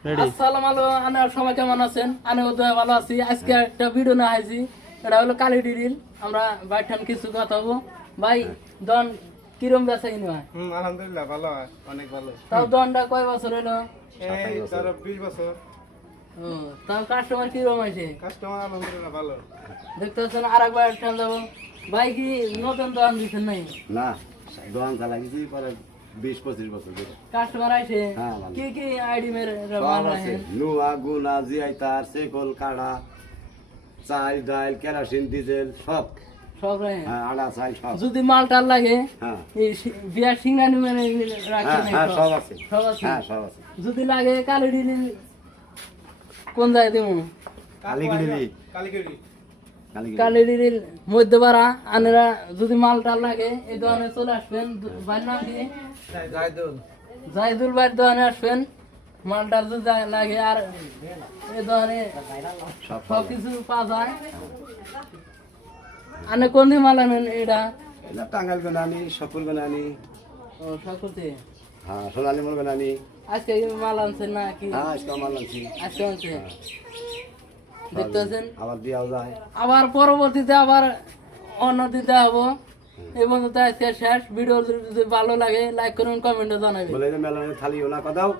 আসসালামু আলাইকুম, আনে সবাই কেমন আছেন? আনে তো ভালো আছি। আজকে একটা ভিডিও না আইছি, এটা হলো কালি ডিরিল। আমরা বাইঠান কিছু কথা বলবো। ভাই দন কিরম বেচা কিনি হয়? আলহামদুলিল্লাহ ভালো হয়, অনেক ভালো। তাও দনটা কয় বছর হলো? এই ধরো 20 বছর। ও, তাও কাস্টমার কিরম আছে? কাস্টমার আলহামদুলিল্লাহ ভালো। দেখতে পাচ্ছেন আর একবার টান যাবো। ভাই কি নতুন দোকান দিচ্ছেন নাই? না দোকান চালাইছি পরে 20-25 বছর ধরে। কাস্টমার আছে হ্যাঁ, ভালো। কি কি আইডি মেরে সব আছে নুয়া গুনা জিআইতার সেকল কাড়া চাল ডাল কেরোসিন ডিজেল সব। সব রাখেন? হ্যাঁ আড়া চাল সব। যদি মালটাল লাগে হ্যাঁ এই বিয়ার সিংহানি মানে রাখেন? হ্যাঁ সব আছে। সব আছে? হ্যাঁ সব আছে। যদি লাগে কালি ডিরিল কোন জায়গায় দেবো? কালীগুড়ি কালীগড়ি। কালি ডিরিল মধ্যপাড়া। আনেরা যদি মালটাল লাগে এই দোকানে চলে আসবেন। ভাইয়ের নাম কি? জায়দুল। জাহিদুল ভাইয়ের দোকানে আসবেন। মালটাল যদি লাগে আর এই দোকানে সব সব কিছু পাওয়া যায়। আনে কোন দিয়ে মাল আনেন এটা? এটা টাঙ্গাইল বেনানি সপুর বেনানি ও, সব করতে হ্যাঁ সোনালী মোড় বেনানি। আজকে কি মাল আনছেন না কি? হ্যাঁ আজকে আমার লাগছি আজকে আনছে দেখতে পাচ্ছেন। আবার দিয়াও যায়। আবার পরবর্তীতে আবার অন্য দিতে হবো। এই পর্যন্ত আজকে শেষ ভিডিও। যদি ভালো লাগে লাইক করুন, কমেন্টে জানাবেন। বলে যে মেলানে থালি ওনা কথাও